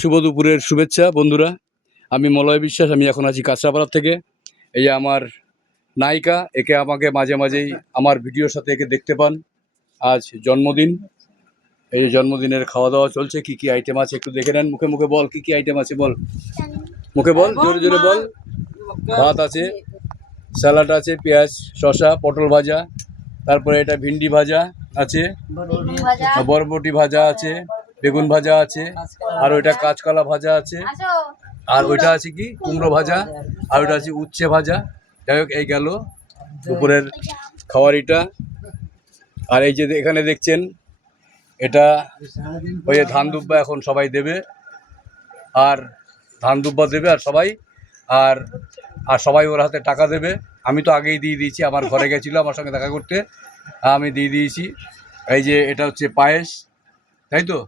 শুভ দুপুরের শুভেচ্ছা বন্ধুরা। আমি মলয় বিশ্বাস। আমি এখন আছি কাঁচরাপাড়া থেকে। এই যে আমার নায়িকা, একে আমাকে মাঝে মাঝেই আমার ভিডিওর সাথে একে দেখতে পান। আজ জন্মদিন, এই যে জন্মদিনের খাওয়া দাওয়া চলছে। কি কি আইটেম আছে একটু দেখে নেন। মুখে মুখে বল, কি কি আইটেম আছে বল, মুখে বল, জোরে জোরে বল। ভাত আছে, স্যালাড আছে, পেঁয়াজ শসা পটল ভাজা, তারপরে এটা ভিন্ডি ভাজা আছে, বরবটি ভাজা আছে, বেগুন ভাজা আছে, আর ওইটা কাঁচকলা ভাজা আছে, আর ওইটা আছে কি কুমড়ো ভাজা, আর ওইটা আছে উচ্ছে ভাজা। যাই হোক, এই গেল দুপুরের খাওয়ারিটা। আর এই যে এখানে দেখছেন, এটা ওই যে ধান দুব্বা এখন সবাই দেবে, আর ধান দুব্বা দেবে আর সবাই, আর আর সবাই ওর হাতে টাকা দেবে। আমি তো আগেই দিয়ে দিয়েছি, আমার ঘরে গেছিলো আমার সঙ্গে দেখা করতে, আমি দিয়ে দিয়েছি। এই যে এটা হচ্ছে পায়েস, তাই তো?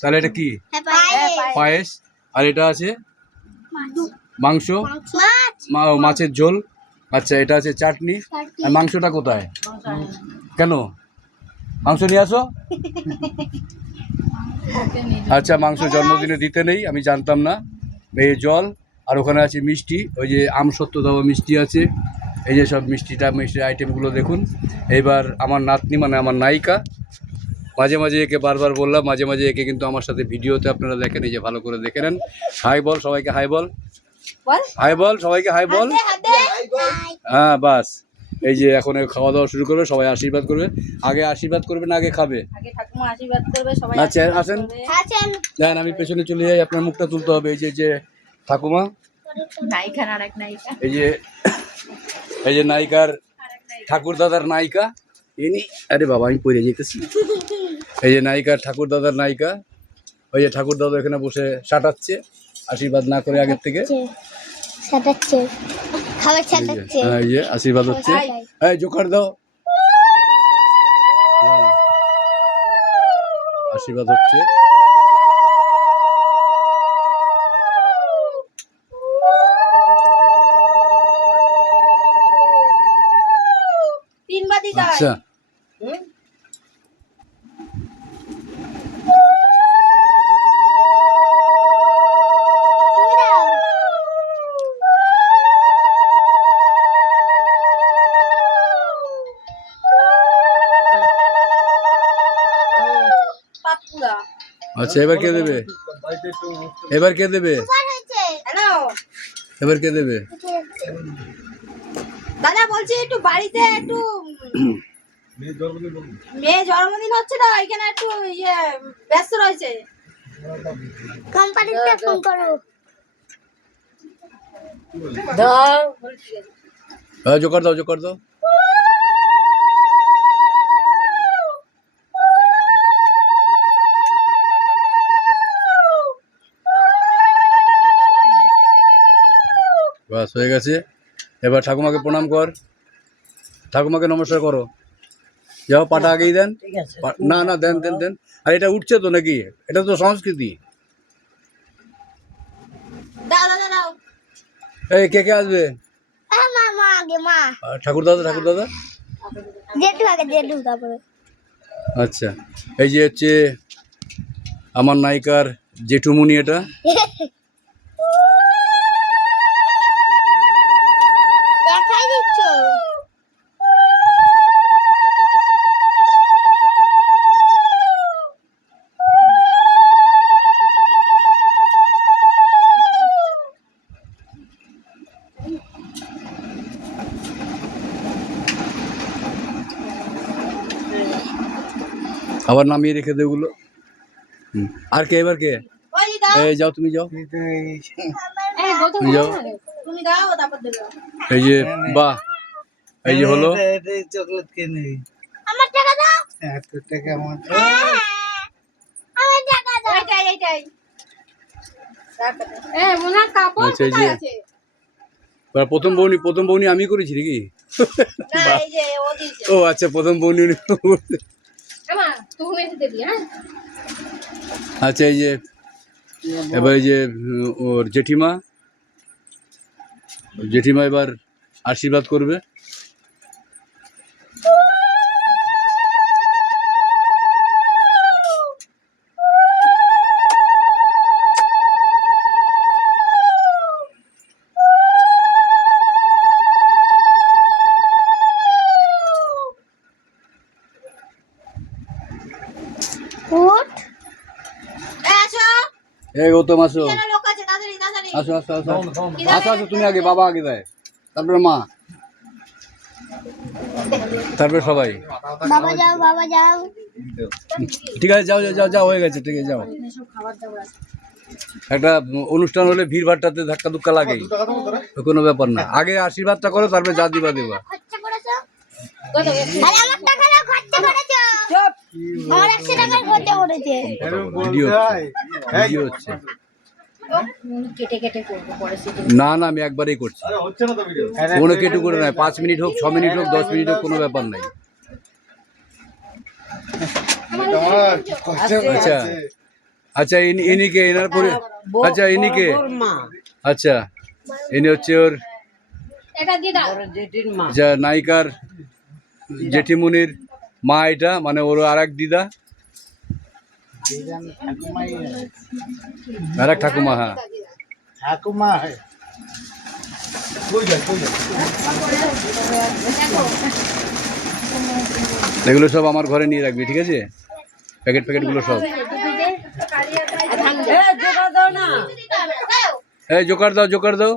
তাহলে এটা কি? পায়েস। আর এটা আছে মাংস, মাছের ঝোল। আচ্ছা, এটা আছে চাটনি। আর মাংসটা কোথায়? কেন মাংস নিয়ে আসো? আচ্ছা, মাংস জন্মদিনে দিতে নেই, আমি জানতাম না। এই জল, আর ওখানে আছে মিষ্টি, ওই যে আমসত্ত্ব দেওয়া মিষ্টি আছে। এই যে সব মিষ্টির আইটেমগুলো দেখুন। এইবার আমার নাতনি, মানে আমার নায়িকা, মাঝে মাঝে একে বারবার বললাম, মাঝে মাঝে একে কিন্তু আমার সাথে ভিডিওতে আপনারা দেখেন। এই যে ভালো করে দেখে নেন। হাই বল সবাইকে, হাই বল, হাই বল সবাইকে, হাই বল। হ্যাঁ, বাস। এই যে এখন খাওয়া দাওয়া শুরু করবে, সবাই আশীর্বাদ করবে। আগে আশীর্বাদ করবে না আগে খাবে? আচ্ছা আসেন, দেন আমি পেছনে চলে যাই, আপনার মুখটা তুলতে হবে। এই যে ঠাকুমা, এই যে নায়িকার ঠাকুর দাদার নায়িকা ইনি। আরে বাবা, আমি পড়ে যেতেছি। এই যে নায়িকার ঠাকুর দাদার নায়িকা, ওই যে ঠাকুর দাদা এখানে বসে সাটাচ্ছে, আশীর্বাদ না করে আগের থেকে। এই যে আশীর্বাদ হচ্ছে। এই জোকার দাও, আশীর্বাদ হচ্ছে। আচ্ছা, আচ্ছা, এবার কে দেবে? এবার কে দেবে? এবার কে দেবে? দাদা বলছি একটু বাড়িতে একটু মেয়ে জন্মদিন হচ্ছে না, এখানে একটু ব্যস্ত রয়েছে। কোম্পানিতে ফোন করো। দাও, জোকার দাও, জোকার দাও। বাস, হয়ে গেছে। এবার ঠাকুমাকে প্রণাম কর, ঠাকুমাকে নমস্কার করো। যাও, পাটা আগেই দেন। না না, দেন দেন দেন। আর এটা উঠছে তো নাকি? এটা তো সংস্কৃতি। এই কে কে আসবে? ঠাকুর দাদা, ঠাকুর দাদা। আচ্ছা, এই যে হচ্ছে আমার নায়িকার জেঠুমুনি, এটা। আবার নামিয়ে রেখে দে ওগুলো। আর কে? এবার কে? এই যাও, তুমি যাও, তুমি যাও। এই যে বাহ, এই যে হলো চকলেট কিনে আমার টাকা দাও, এত টাকা আমার আমার টাকা দাও। এইটাই মোনা কাপড় কোথায় আছে? প্রথম বউনি আমি করেছি নাকি? না, এই যে ও দিয়েছে। ও আচ্ছা, প্রথম বউনি। আমা তুমি এসে দিবি। হ্যাঁ, আচ্ছা, এই যে এবার এই যে ওর জেঠিমা এবার আশীর্বাদ করবে। উঠ আসো এই গৌতম আসো এখানে লোক আছে তাড়াতাড়ি তাড়াতাড়ি আসো আসো আসো আসো আসো তুমি আগে, বাবা আগে দেয়, তারপরে মা, তারপরে সবাই। বাবা যাও ঠিক আছে, যাও যাও যাও যাও, হয়ে গেছে, ঠিক আছে যাও। একটা অনুষ্ঠান হলে ভিড় ভাড়টাতে ধাক্কা ধুক্কা লাগেই, কোনো ব্যাপার না। আগে আশীর্বাদটা করো, তারপরে যা দিবা দেবা। খরচা করেছো আরে আমার টাকা দাও খরচা করেছো চুপ আমার 100 টাকা খরচা করেছে ভিডিও ভিডিও হচ্ছে। কেটে কেটে করব পরে সেটা না না, আমি একবারেই করছি, কোনো কেটু করে নয়। 5 মিনিট হোক, 6 মিনিট হোক, 10 মিনিট হোক, কোনো ব্যাপার নাই। আচ্ছা আচ্ছা, ইনিকে এনার পরে, আচ্ছা ইনিকে, আচ্ছা ইনি হচ্ছে ওর এটা দিয়ে দাও যা নায়িকার জেঠিমুনির মা, এটা মানে ওর আর এক দিদা, আর এক ঠাকুমা। হ্যাঁ ঠাকুমা হয় এগুলো সব আমার ঘরে নিয়ে রাখবি, ঠিক আছে? প্যাকেট প্যাকেটগুলো সব। এই জোকার দাও, জোকার দাও।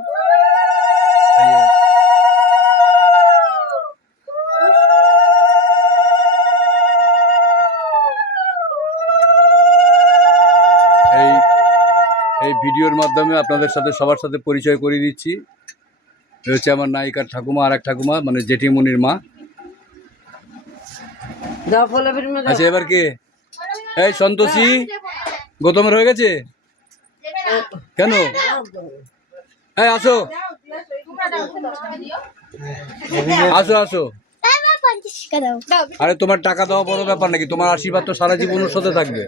এই এই ভিডিওর মাধ্যমে আপনাদের সাথে সবার সাথে পরিচয় করিয়ে দিচ্ছি। এই হচ্ছে আমার নায়িকার ঠাকুমা, আর এক ঠাকুমা মানে জেঠিমুনির মা। আচ্ছা এবার কে? এই সন্তোষী, গৌতমের হয়ে গেছে কেন? এই আসো আসো আসো। আমার 50 টাকা দাও আরে তোমার টাকা দেওয়া বড় ব্যাপার নাকি? তোমার আশীর্বাদ তো সারা জীবন ওর সাথে থাকবে।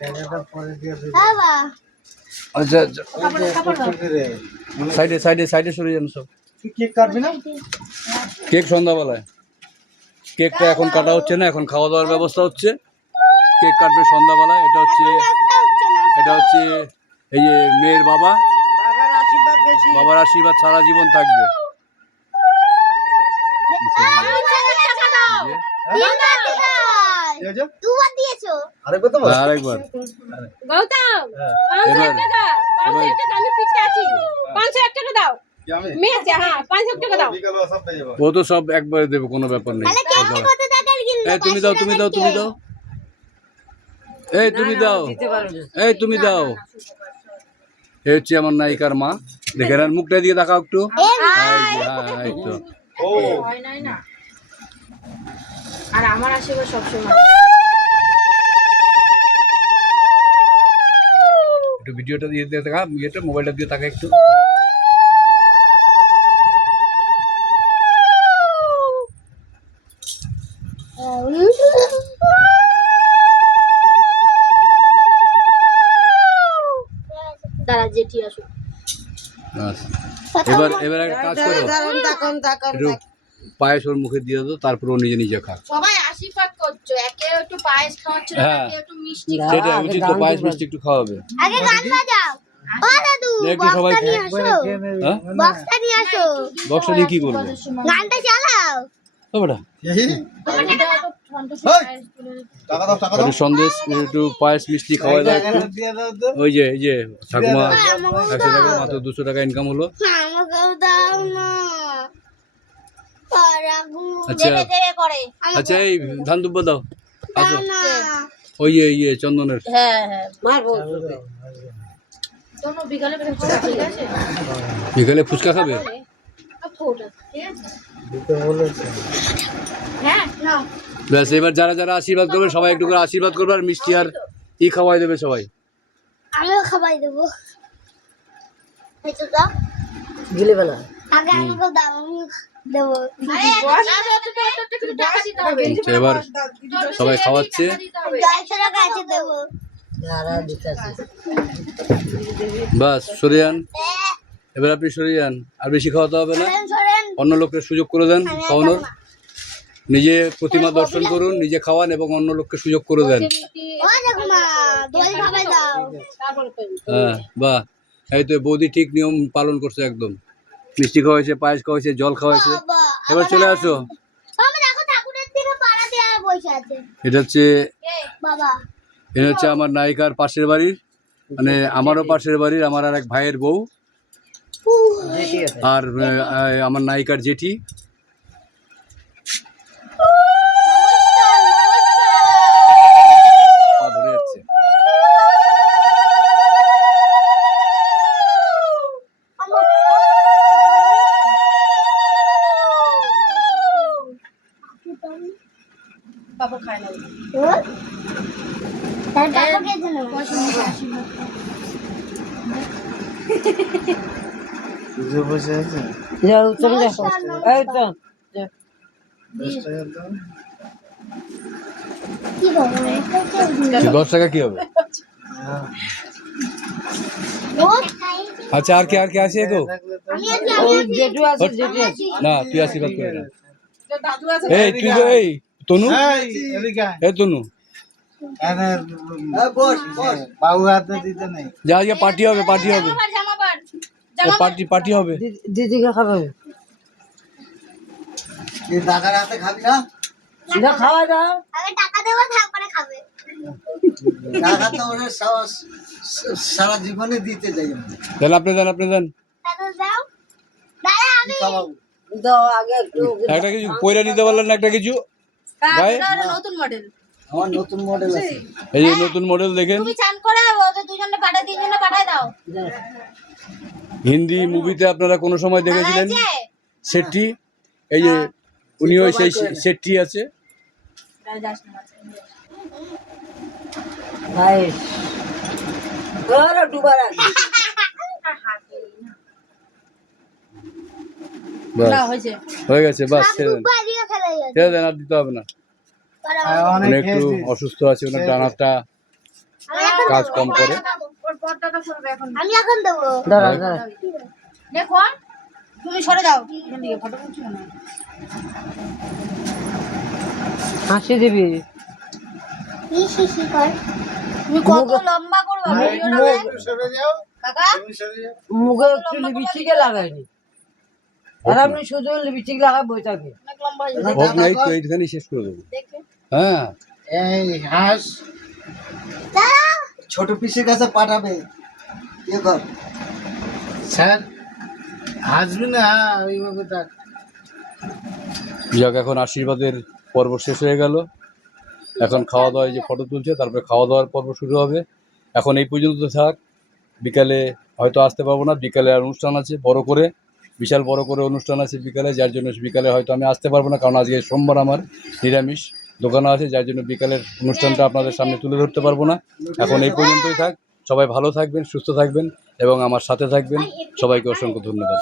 টাকাটা পরে দিয়ে দেবো বাবা আচ্ছা আচ্ছা, সাইডে সাইডে সাইডে সরে যান সব। তুই কেক কাটবি না কেক সন্ধ্যাবেলায়, কেকটা এখন কাটা হচ্ছে না, এখন খাওয়া দাওয়ার ব্যবস্থা হচ্ছে। কেক কাটবে সন্ধ্যাবেলায়। এটা হচ্ছে এই যে মেয়ের বাবা, বাবার আশীর্বাদ সারা জীবন থাকবে। দুবার দিয়েছো আরে কত আরেকবার গৌতম এবার 500 টাকা 500 টাকা আমি পিছে আছি 500 টাকা দাও মেয়ে হ্যাঁ 500 টাকা দাও ও তো সব একবারে দেবে, কোনো ব্যাপার নেই। তাহলে কেক কত টাকার কিনলে এই তুমি দাও, তুমি দাও, তুমি দাও, এই তুমি দাও, এই তুমি দাও। এই হচ্ছে আমার নায়িকার মা। দেখে নেন, মুখটা দিয়ে দেখাও একটু। হ্যাঁ এই তো। হয় নাই না আর আমার আশীর্বাদ সব সময় একটু ভিডিওটা দিয়ে দেখা, ইয়েটা মোবাইলটা দিয়ে তাকা একটু। দাঁড়া জেঠি আসো আচ্ছা। এবার এবার একটা কাজ করো, একটু পায়েস ওর মুখে দিয়ে দাও, তারপর ও নিজে নিজে খাক। সবাই আশীর্বাদ করছো একে একটু পায়েস খাওয়াচ্ছো হ্যাঁ। একে একটু মিষ্টি সেটা উচিত তো, পায়েস মিষ্টি একটু খাওয়াবে। আগে গান বাজাও ও দাদু একটু সবাই বক্সটা নিয়ে আসো হ্যাঁ, বক্সটা নিয়ে আসো বক্সটা নিয়ে কি করবে? গানটা চালাও ও বেটা, টাকা দাও টাকা একটু সন্দেশ, একটু পায়েস মিষ্টি খাওয়াই দাও একটু। দিয়ে দাও তো ওই যে এই যে ঠাকুমা 100 টাকা, মাত্র 200 টাকা ইনকাম হলো। আমাকেও দাও না আচ্ছা দেবে করে আচ্ছা, এই ধান দুব্বা দাও। আসো, না ওই ইয়ে চন্দনের হ্যাঁ হ্যাঁ মারবো তোমরা বিকালে বের হচ্ছে ঠিক আছে বিকালে ফুচকা খাবে। দিতে বলেছে হ্যাঁ নাও ব্যাস, এবার যারা যারা আশীর্বাদ করবে সবাই একটু করে আশীর্বাদ করবে, আর মিষ্টি আর ই খাওয়াই দেবে সবাই। আমিও খাবাই দেবো একটু দাও আগে আমাকেও দাও আমি দেবো আচ্ছা, এবার সবাই খাওয়াচ্ছে। 150 টাকা আছে দেবো বাস সরে যান, এবার আপনি সরে যান, আর বেশি খাওয়াতে হবে না। সরেন অন্য লোককে সুযোগ করে দেন খাওয়ানোর। নিজে প্রতিমা দর্শন করুন, নিজে খাওয়ান এবং অন্য লোককে সুযোগ করে দেন। ও দেখো মা দই খাবাই দাও হ্যাঁ বাহ, এই তো বৌদি ঠিক নিয়ম পালন করছে একদম। মিষ্টি খাওয়াইছে, পায়েস খাওয়াইছে, জল খাওয়াইছে। বাবা এবার চলে আসো। আমরা দেখো ঠাকুরের দিকে পাড়া দিয়ে বসে আছে এটা হচ্ছে বাবা এ হচ্ছে আমার নায়িকার পাশের বাড়ির, মানে আমারও পাশের বাড়ির, আমার আর এক ভাইয়ের বউ, আর আমার নায়িকার জেঠি। পা ধরে যাচ্ছে। বাবা খায় না তার টাকা কে দিল? পুজো বসে আছে যাও তুমি দেখো এই তো 10 টাকা দাও। কি বলবো? 10 টাকা কি হবে? হ্যাঁ, আচ্ছা, আর কে আছে গো? আমি আছি ওই জেঠু আছে জেঠু আছে না, তুই আশীর্বাদ করে না। তোর দাদু আছে এই তুই তো, এই তনু, এই, এদিকে আয়। এই তনু, এনে বস বাবু হাতে দিতে নেই। যা আজকে পার্টি হবে, পার্টি হবে, জামা পার পার্টি হবে। দিদিকে খাবে এই দাদার হাতে খাবি না? না খাওয়া দাও আগে টাকা দেবো তারপরে খাবে। টাকা তো ওরা সারা জীবনে দিতে যাই আমি। দেন, আপনি দেন। দাদা দাও। দাদা আমি দাও আগে একটু একটা কিছু পয়রা নিতে পারলেন না, একটা কিছু গায়ে? নতুন মডেল আমার নতুন মডেল আছে। এই যে নতুন মডেল দেখেন, তুমি চান করে ওদের দুজনে পাঠায় তিনজনে পাঠায় দাও হিন্দি মুভিতে আপনারা কোনো সময় দেখেছিলেন শেট্টি, এই যে উনিও সেই শেট্টি আছে। ভাই ওরা ডুবার আগে বাস, না হয়েছে হয়ে গেছে, বাস ছেড়ে দেন, বাড়িও খেলে যাচ্ছে। ছেড়ে দেন, আর দিতে হবে না। অনেক উনি একটু খেয়েছি। অসুস্থ আছে, ওনার ডান হাতটা কাজ কম করে। ওর পর্দাটা সরবে এখন আমি এখন দেবো। দাঁড়া দাঁড়া দেখো তুমি সরে যাও এখান থেকে ফটো তুলছো না হাসি দিবি হি কর। তুমি কত লম্বা করবে ভিডিওটা তুমি একটু সরে যাও, কাকা তুমি সরে যাও। মুখে একটু লিপস্টিকে লাগাইনি আর আপনি শুধু লিপস্টিক লাগাই বই থাকে অনেক লম্বা হয়ে যাবে হোক না, এই তো এইখানেই শেষ করে দেবো। দেখে হ্যাঁ, এই হাঁস দাঁড়াও। ছোট পিসের কাছে পাঠাবে। ইয়ে কর স্যার, হাসবি না ওইভাবে থাক। যাক, এখন আশীর্বাদের পর্ব শেষ হয়ে গেল। এখন খাওয়া দাওয়া, যে ফটো তুলছে, তারপরে খাওয়া দাওয়ার পর্ব শুরু হবে। এখন এই পর্যন্ত থাক, বিকালে হয়তো আসতে পারবো না, বিকালে আর অনুষ্ঠান আছে বড় করে, বিশাল বড় করে অনুষ্ঠান আছে বিকালে, যার জন্য বিকালে হয়তো আমি আসতে পারবো না, কারণ আজকে সোমবার আমার নিরামিষ দোকানও আছে, যার জন্য বিকালের অনুষ্ঠানটা আপনাদের সামনে তুলে ধরতে পারবো না। এখন এই পর্যন্তই থাক, সবাই ভালো থাকবেন, সুস্থ থাকবেন এবং আমার সাথে থাকবেন। সবাইকে অসংখ্য ধন্যবাদ।